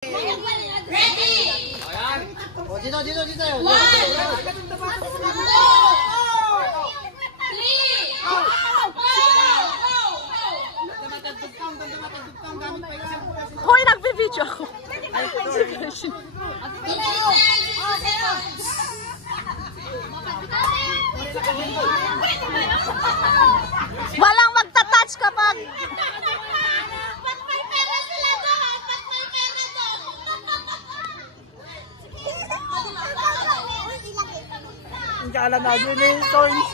Ready! Ayan. O, dito. One! 2! 3! Hoy, nagbe-video ako. Walang magta-touch kapag... Ba't may pera sila doon? Ba't may pera doon? Hindi ka alam na yun yung coins.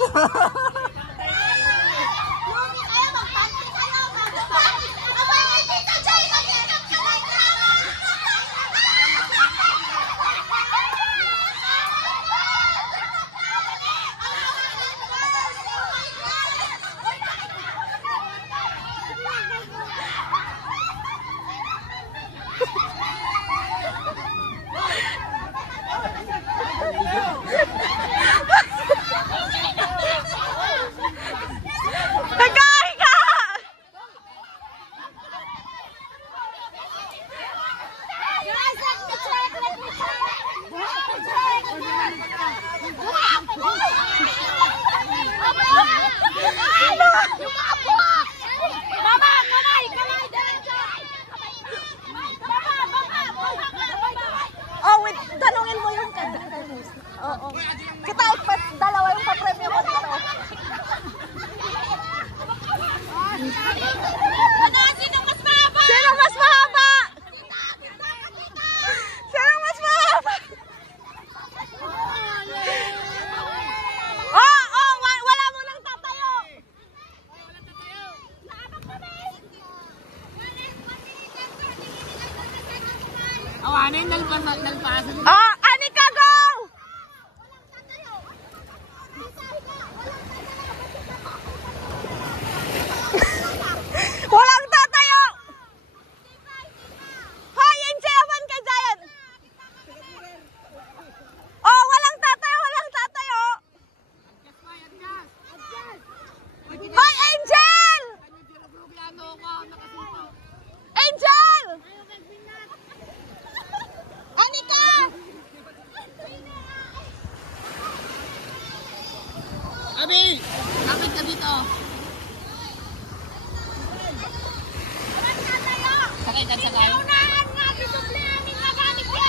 Oh, wait, tanungin mo yung Oo. Kita dalawa yung papremyo mo dito. Sino mas mahaba? Sino mas mahaba? Sino mas mahaba? Wala mo nang tatayo. Awanin, nalpasan. Anika, go! Walang tatayo! Hoy, Enjewan kay Giant! Oh, walang tatayo! Hoy, Angel! Angel! Anika! Abi! Kapit ka dito. Sakay ka sa kayo. Unahan nga, bisublihan yung magamit ko!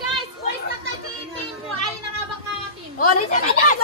Guys, boys na tayo mo. Ay, nangabak nga natin. Oh, listen ka dyan!